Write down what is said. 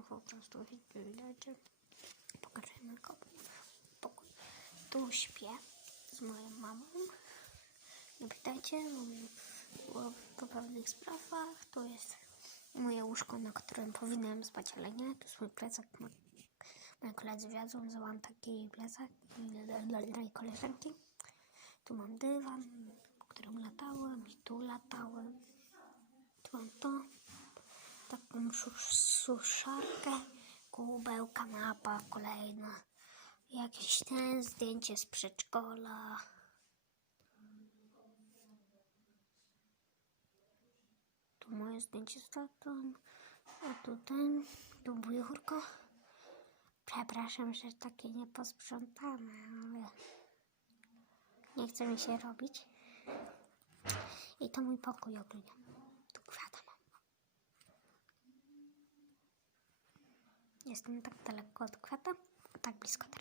No po prostu że pokażemy go pokój. Tu śpię z moją mamą. Nie pytajcie mam o po pewnych sprawach. Tu jest moje łóżko, na którym powinnam spać, ale nie. Tu jest mój plecak. Mo- Moi koledzy wiedzą, że mam taki plecak i koleżanki. Tu mam dywan, w którym latałem i tu latałem. Tu mam to, sus- suszarkę, kubeł, kanapa kolejna. Jakieś ten zdjęcie z przedszkola. Tu moje zdjęcie z tatą, a tu ten, tu biurko. Przepraszam, że takie nieposprzątane, ale nie chce mi się robić. I to mój pokój ogólnie. Jestem tak daleko od kwiata, tak blisko teraz.